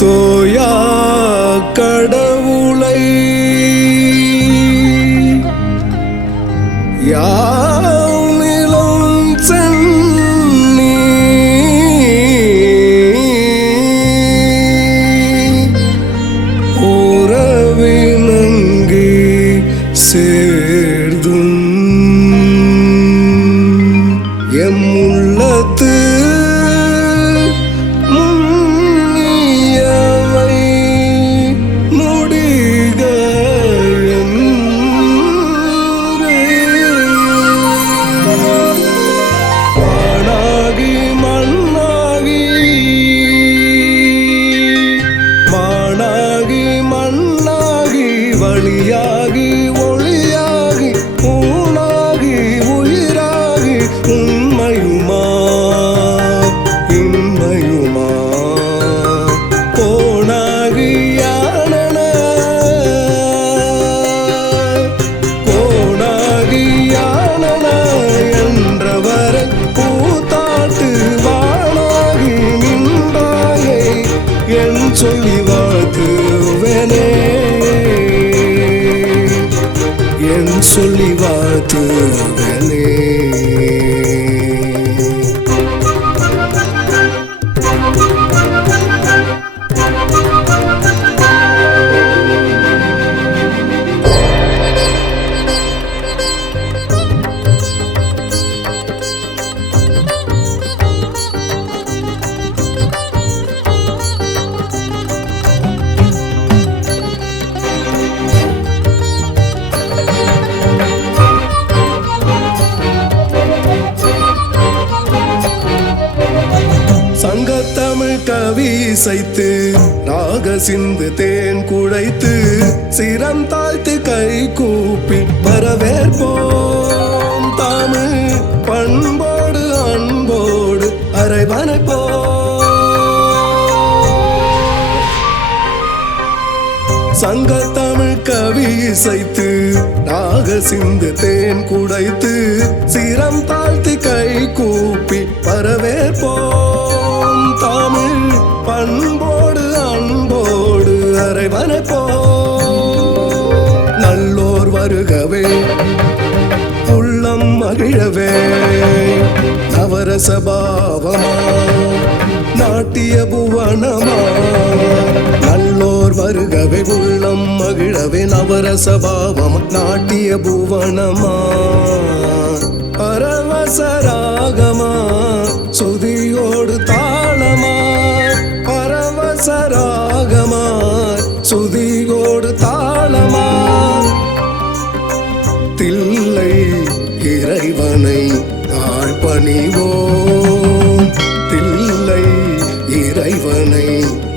தோயா கடவுளை யானிலும் சென்னி உறவினங்கி சேர்தும் எம் உள்ளத்து வழியாகி ஒளியாகி ஊனாகி உயிராகி உண்மையுமா இன்மையுமா கோணாகி யானன கோணாகி யானன என்றவரை கூத்தாட்டு வானாகி நின்றாயை என் சொல்லி வாழ்த்துவனே என் சொல்லி வாழ்த்துவனே. சங்கத்தமிழ் கவி இசைத்து ராக சிந்து தேன் குழைத்து சிரம் தாழ்த்து கை கூப்பி வரவேற்போம் தமிழ் பண்போடு அன்போடு அரைவனைப்போம். சங்கத்தமிழ் கவி இசைத்து ராக சிந்து தேன் குடைத்து சிரம் தாழ்த்தி கை கூப்பி வரவேற்போம் தமிழ் பண்போடு அன்போடு அரைவனைப்போம். நல்லோர் வருகவே உள்ளம் மகிழவே நவரசபாவமா நாட்டிய புவனமா நல்லோர் வருகவே உள்ளம் மகிழவே நவரசபாவம் நாட்டிய புவனமா பரவசராகமா சுதியோடு தாளமா பரவசராகமா சுதியோடு தாளமா தில்லை இறைவனை தாழ்பணிவோம் தில்லை இறைவனை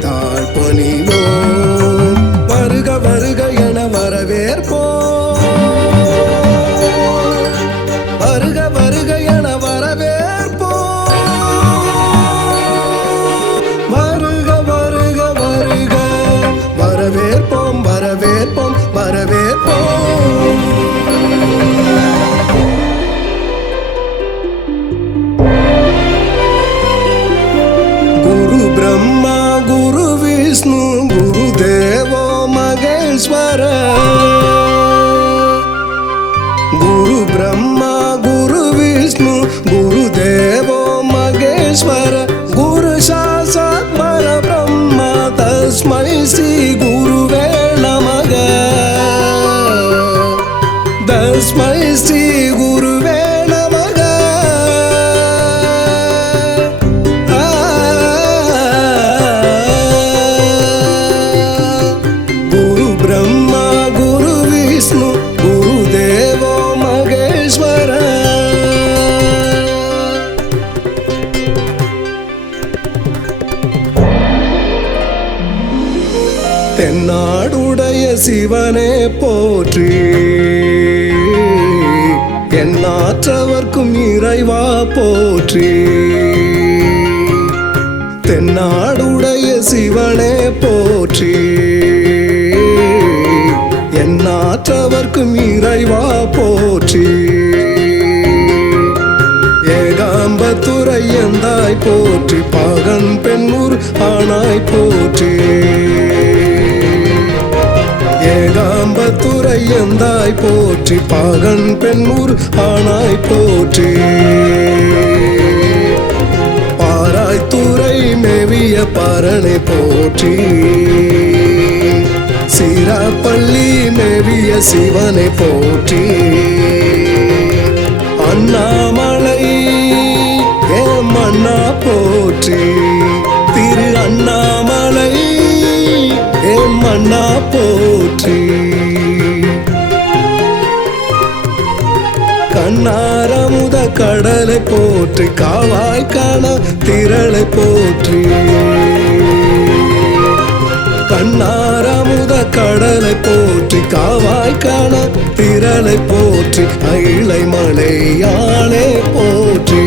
தாழ்பணிவோம் வருக வருக என வரவேற்போம் வருக வருக என வரவேற்போம் வருக வருக வருக வரவேற்போம் வரவேற்போம் வரவேற்போம். குரு பிரம்மா குரு விஷ்ணு குரு தேவோ மகேஸ்வர குரு பிரம்மா குரு விஷ்ணு குரு தேவோ மகேஸ்வர குரு சாட்சாத் பரபிரம்ம தஸ்மை ஸ்ரீ குருவே நமக தஸ்மை ஸ்ரீ குருவே நமக. குரு பிரம்மா குரு விஷ்ணு குரு தேவோ மகேஸ்வர தென்னாடுடைய சிவனே போற்றி எந்நாற்றவர்க்கும் இறைவா போற்றி தென்னாடுடைய சிவனே போற்றி எந்நாற்றவர்க்கும் இறைவா போற்றி ஏகாம்பத்துரை எந்தாய் போற்றி பாகன் பெண்ணூர் ஆனாய் போற்றி பெண்ணாய் போற்றி பாகன் பெண்ணூர் ஆனாய் போற்றி பாராய் துறை மேவிய பரணை போற்றி சீராப்பள்ளி மேவிய சிவனை போற்றி அண்ணாமலை மன்னா போற்றி திரு அண்ணாமலை மன்னா போற்றி கண்ணாரமுத கடலை போற்றி காவாய் காண திரளை போற்றி கண்ணாரமுத கடலை போற்றி காவாய் காண திரளை போற்றி அயிலை மலையானே போற்றி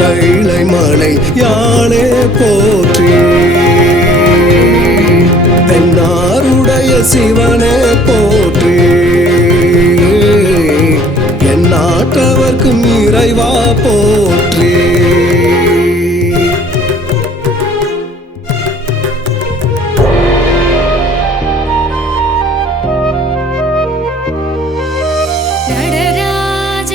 கைலை மலை யானே போற்றி தென்னாருடைய சிவனே போற்றி என் நாட்டவர்க்கும் இறைவா போற்றி நடராஜ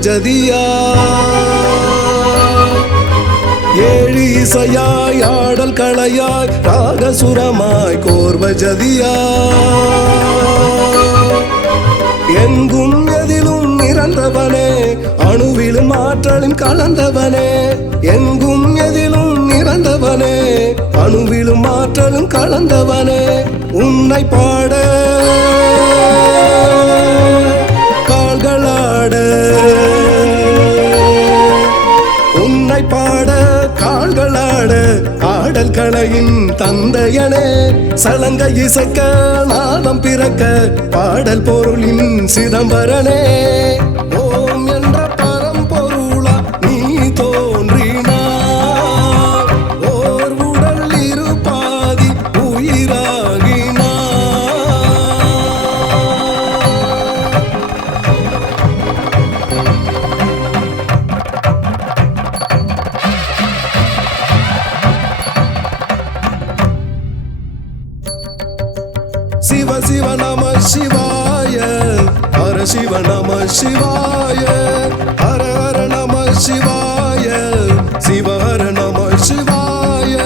கோர்வஜதியா ஏழு இசையாய் ஆடல் களையாய் ராகசுரமாய் கோர்வஜதியா எங்கும் எதிலும் நிறந்தவனே அணுவிலும் ஆற்றலும் கலந்தவனே எங்கும் எதிலும் நிறந்தவனே அணுவிலும் ஆற்றலும் கலந்தவனே உன்னை பாட கால்களாட உன்னை பாட கால்களாட ஆடல் கலையின் தந்தையனே சலங்க இசைக்க நாதம் பிறக்க பாடல் பொருளின் சிதம்பரனே ஓம் என்ற பரம்பொருளா நீ தோன்றினாய் ஓர் உடல் இருபாதி உயிராகினாய் சிவ சிவ நம சிவாய ஹர சிவ நம சிவாய ஹர ஹர நம சிவாய சிவ ஹர நம சிவாய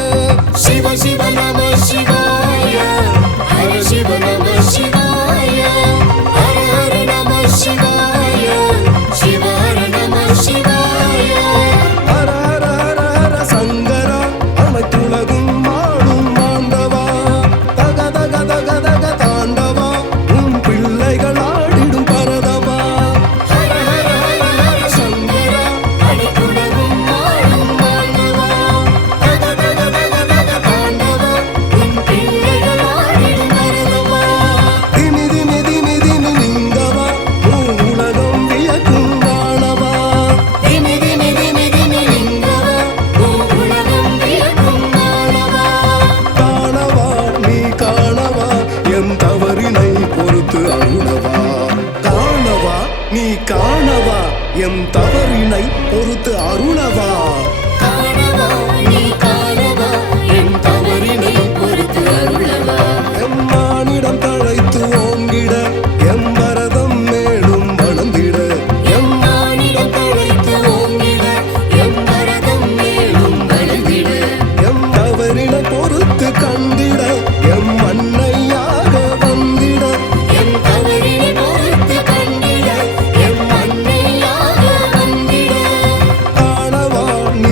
சிவ சிவ நம சிவாய ஹர சிவ நம சிவாய ஹர ஹர நம சிவாய சிவ ஹர நம சிவாய ஹர ஹர ஹர ஹர சங்கரா அனைத்துலகும் ஆளும் ஆண்டவா தக தக தக தக தாண்டவா உன் பிள்ளைகள் ஆடிடும் பரதவா ஹர ஹர ஹர ஹர சங்கரா அனைத்துலகும் ஆளும் ஆண்டவா தக தக தக தக தாண்டவா உன் பிள்ளைகள் ஆடிடும் பரதவா திமி திமி திமி திமி லிங்கவா உன் உலகம் வியக்கும் வானவா திமி திமி திமி திமி லிங்கவா உலகம் வியக்கும் மாணவா காணவா நீ காணவா என் தவறினை பொறுத்து அருளவா காணவா நீ காணவா என் தவறினை பொறுத்து அருளவா காணவா நீ காணவா என் தவறினை பொறுத்து அருளவா எம்மானிடம் தழைத்து ஓங்கிட எம் பரதம் மேலும் வளர்ந்திட எம்மானிடம் தழைத்து ஓங்கிட எம் பரதம் மேலும் வளர்ந்திட எம் தவறினை பொறுத்து கண்டிட எம் அன்னையாக வந்திட எம் தவறினை பொறுத்து கண்டிட எம் அன்னையாக வந்திட காணவா நீ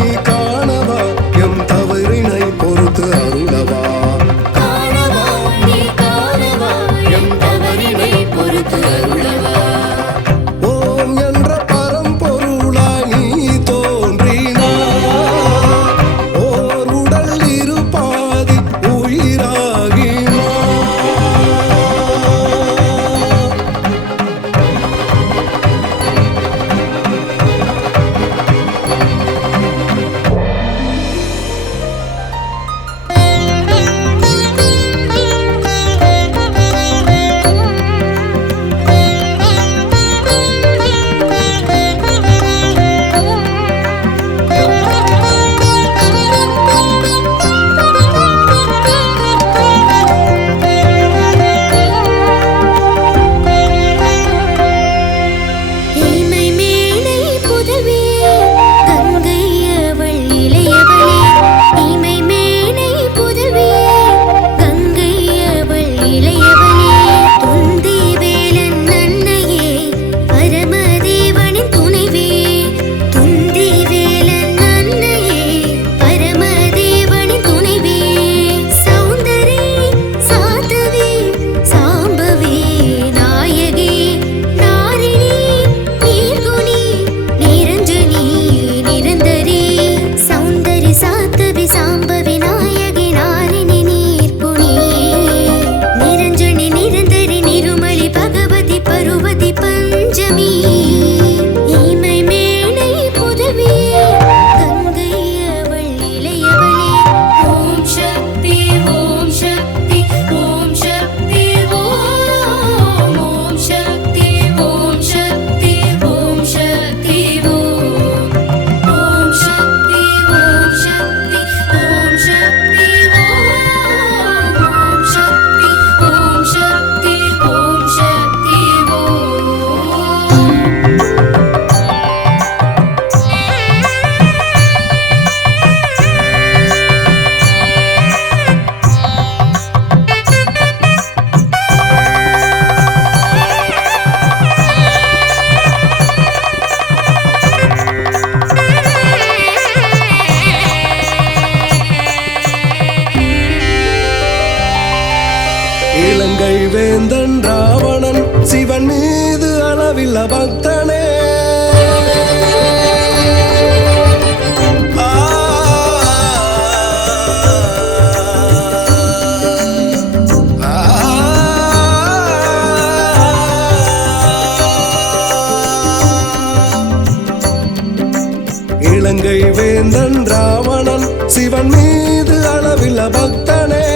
இலங்கை வேந்தன் ராவணன் சிவன் மீது அளவில்ல பக்தனே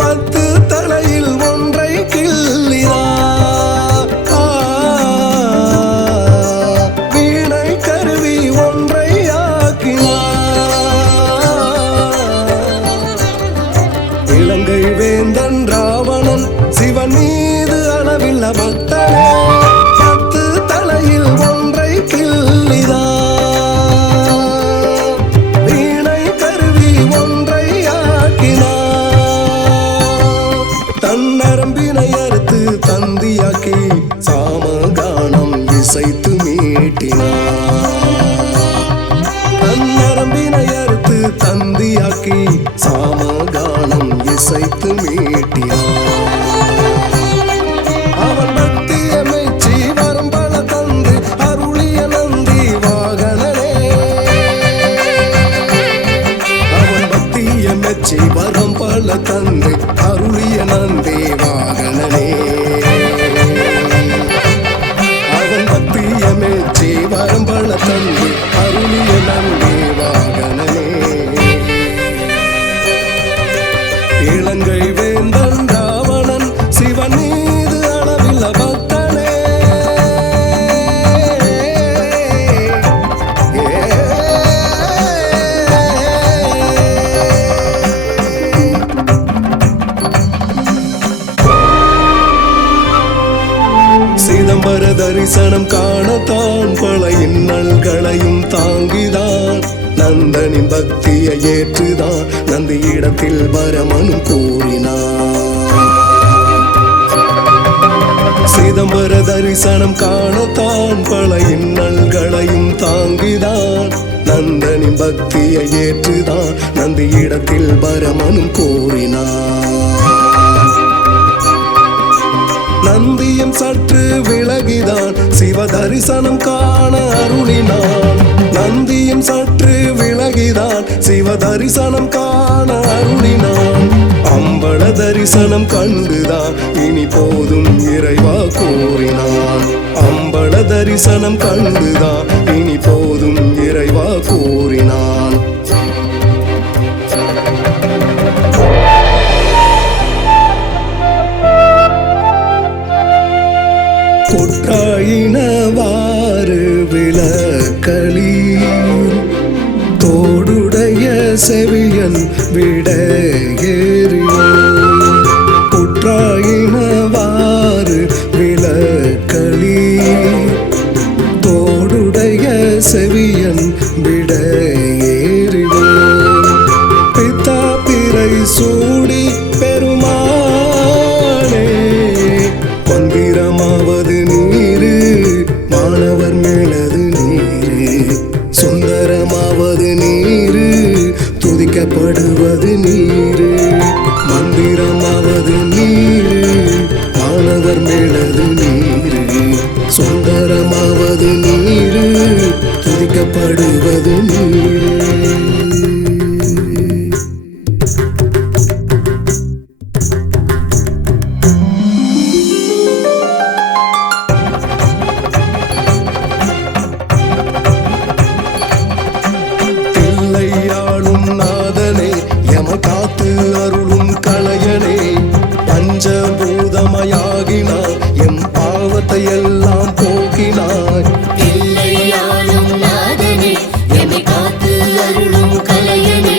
10 தலையில் ஒன்றை கிள்ளினார். வீணை கருவி ஒன்றை ஆக்கினார். இலங்கை வேந்தன் ராவணன் சிவன் மீது அளவில்ல பக்தனே 10 தலையில் ஒன்றை கிள்ளினார். தன்னரம்பினை அறுத்து தந்தியாக்கி சாமகானம் இசைத்து மீட்டினார். தன்னரம்பினை அறுத்து தந்தியாக்கி சாமகானம் இசைத்து மீட்டினார். அவன் பக்திய மெச்சி வரம் பல தந்து அருளிய நந்தி வாகனனே. அவன் பக்திய மெச்சி வரம் பல தந்து அருளிய நந்தி வாகனனே. அவன் பக்திய மெச்சி வரம் பல தந்து அருளிய நந்தி வாகனனே. இலங்கை வேந்தன் ராவணன் சிவன் மீது அளவில்ல பக்தனே. சிதம்பர தரிசனம் காணத்தான் பல இன்னல்களையும் தாங்கிதான் நந்தனின் பக்தியை ஏற்றுதான் நந்தி இடத்தில் வரமனும் கூறினார். சிதம்பர தரிசனம் காணத்தான் பல இன்னல்களையும் தாங்கிதான் நந்தனின் பக்தியை ஏற்றுதான் நந்தி இடத்தில் வரமனும் கூறினார். நந்தியும் சற்று விலகிதான் சிவ தரிசனம் காண அருளினான். நந்தியும் சற்று விலகிதான் சிவ தரிசனம் காண அருளினான். அம்பல தரிசனம் கண்டுதான் இனி போதும் இறைவா கூறினான். அம்பல தரிசனம் கண்டுதான் இனி போதும் இறைவா கூறினான். குற்றாயினவாறு விளக்களீர் தோடுடைய செவியன் விடையேறியோர். குற்றாயினவாறு விளக்களீர் தோடுடைய செவியன் விடையேறியோர். பித்தா பிறை சூடி பெருமானே மந்திரமாவது நீரு மாணவர் மேலது நீரு. சுந்தரமாவது நீரு துதிக்கப்படுவது நீரு. மந்திரமாவது நீரு மாணவர் மேலது நீரு. சுந்தரமாவது நீரு துதிக்கப்படுவது நீரு. காத்து அருளும் கலையனே பஞ்சபூதமயாகினாய் எம் பாவத்தை எல்லாம் போக்கினாய். தில்லையாளும் நாதனே எமை காத்து அருளும் கலையனே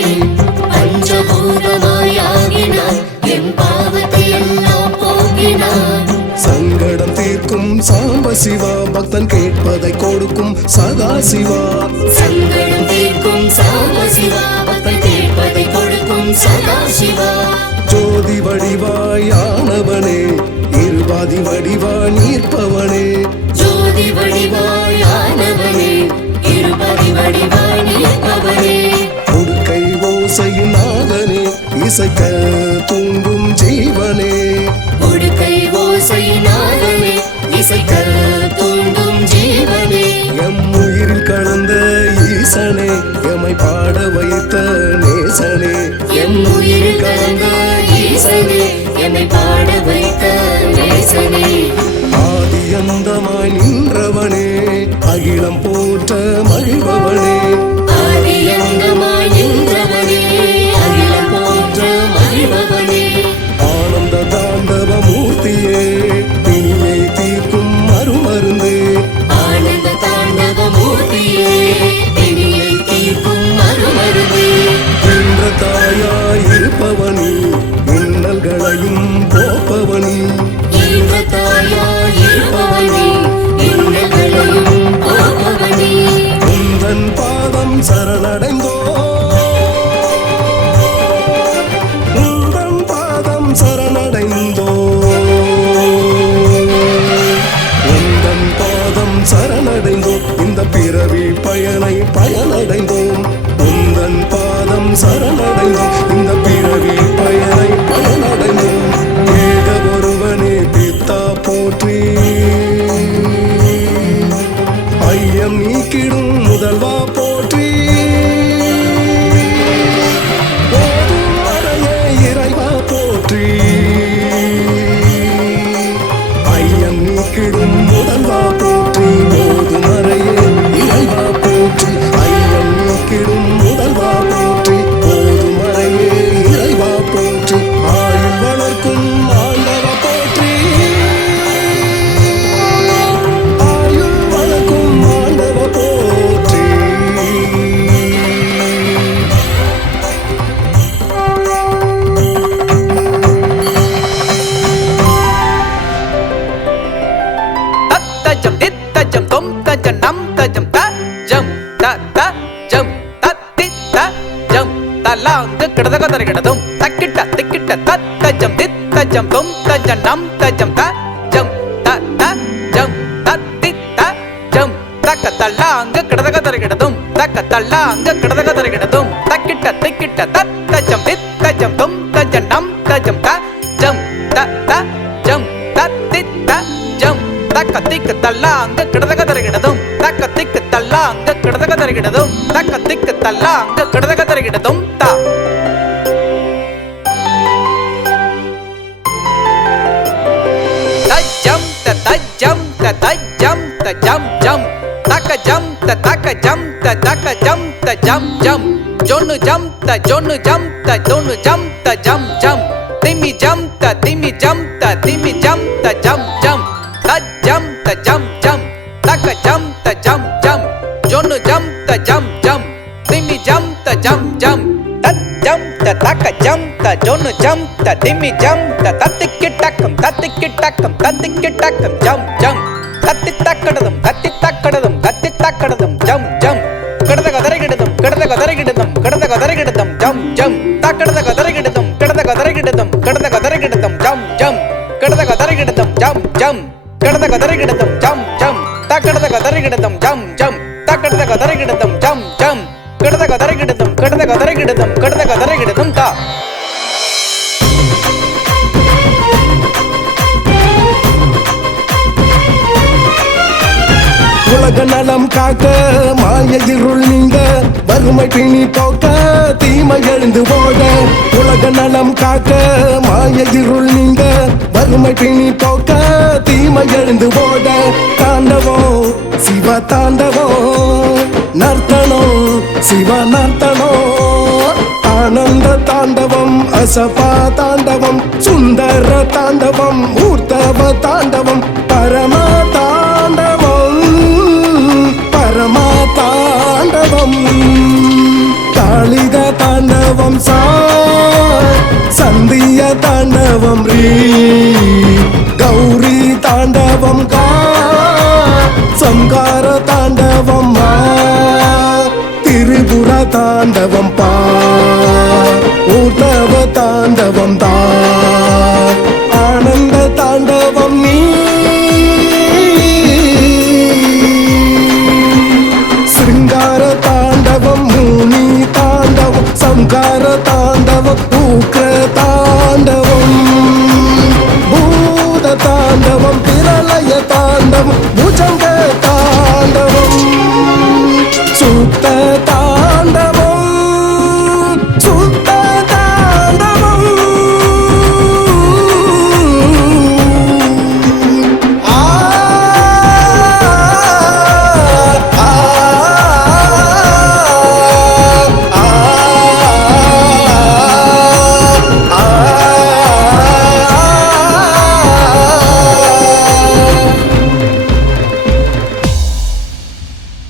பஞ்சபூதமாயாகினாய் எம் பாவத்தை எல்லாம் போக்கினாய். சங்கடம் தீர்க்கும் சாம்ப சிவா பக்தன் கேட்பதை கொடுக்கும் சதா சிவா. சங்கடம் தீர்க்கும் சாம்ப சிவா பக்தன் கேட்பதை கொடுக்கும் சதா சிவா. ஜோதி வடிவாயானவனே இருபாதி வடிவாய் நிற்பவனே. ஜோதி வடிவாயானவனே இருபதி வடிவாய் நிற்பவனே. உடுக்கை ஓசையின் நாதனே இசைக்க தூங்கும் ஜீவனே. உடுக்கை ஓசையினாதனே இசைக்க தூண்டும் ஜீவனே. எம் உயிரில் கலந்த ஈசனே எமை பாட வைத்த நேசனே. எம் உயிர் கலந்த ஈசனே எமை பாட வைத்த நேசனே. ஆதியந்தமாய் நின்றவனே அகிலம் போற்ற மகிழ்பவனே. பயனை பயனடைந்தோம் உந்தன் பாதம் சரணடைந்தோம் இந்த பிறவி பயனை பயனடைந்தோம் ஏக ஒருவனே பித்தா போற்றி ஐயம் நீக்கிடும் முதல்வா போற்றி போதும் மறையே இறைவா போற்றி ஐயம் நீக்கிடும் முதல்வா போற்றி போதும் மறையே இறைவா போற்றி ஐயம் நீக்கிடும் முதல்வா போற்றி போதும் மறையே இறைவா போற்றி ஆயுள் வளர்க்கும் ஆண்டவா போற்றி ஆயுள் வளர்க்கும் ஆண்டவா போற்றி தத்தஜம் தித்தஜம் தொம் தஜ நம் தஜம் த ஜம் த த ஜம் தத்தி த ஜம் தலாங்கு கிடதக தரகிடதும் தக்கிட்ட திக்கிட்ட தத்தஜம் தித்தஜம் தொம் தஜ நம் தஜம் த ஜம் த த ஜம் தத்தி த ஜம் தக்க தலாங்கு கிடதக தரகிடதும் தக்க தலாங்கு கிடதக தரகிடதும் தக்கிட்ட திக்கிட்ட தத்தஜம் தித்தஜம் தொம் தஜ நம் தஜம் த ஜம் த த ஜம் தத்தி த ஜம் தக்க திக்கு தல்லாங்க கிடதக தரகிடதும் தக்க திக்கு தல்லாங்க கிடதக தரகிடதும் தக்க திக்கு தல்லாங்க கிடதக தரகிடதும் தா தஜம் தஜம் தஜம் தஜம் ஜம் தக்க ஜம் தக்க ஜம் தக்க ஜம் தஜம் ஜம் ஜொன்னு ஜம் ஜொன்னு ஜம் ஜொன்னு ஜம் ஜம் ஜம் திமி ஜம் திமி ஜம் திமி ஜம் ஜம் ஜம் தஜம் தஜம் ஜம் தக்க ஜம் தஜம் ஜம் ஜொன்னு ஜம் ஜம் ஜம் திமி ஜம் ஜம் ஜம் தஜம் தக்க ஜம் ஜொன்னு ஜம் திமி ஜம் தத்திக்கு டக்கம் ஜம் ஜம் தத்தி தக்கடதும் ஜம் ஜம் கிடத கதறிகிடதும் ஜம் ஜம் தக்கடத கதறிகிடதும் ஜம் ஜம் கிடத கதறிகிடதும் ஜம் ஜம் கிடத கதறிகிடதும் ஜம் ஜம் தக்கடத கதறிகிடதும் ஜம் ஜம் தக்கடத கதறிகிடதும் ஜம் ஜம் கிடத கதறிகிடதும் தா உலக நலம் காக்க மாய இருள் நீங்க வறுமை பிணி போக்க தீமை எழுந்து ஓட உலக நலம் காக்க மாய இருள் நீங்க வறுமை பிணி போக்க தீமை எழுந்து ஓட தாண்டவம் சிவ தாண்டவம் நர்த்தனம் சிவ நர்த்தனம் ஆனந்த தாண்டவம் அசபா தாண்டவம் சுந்தர தாண்டவம் மூர்த்தவ தாண்டவம் பரம தாண்டவம் பரமா தாண்டவம் தாளிக தாண்டவம் சந்திய தாண்டவம் ரீ கௌரி தாண்டவம் கா சங்கார தாண்டவம் மா திரிபுர தாண்டவம் பா ஊர்தவ தாண்டவம்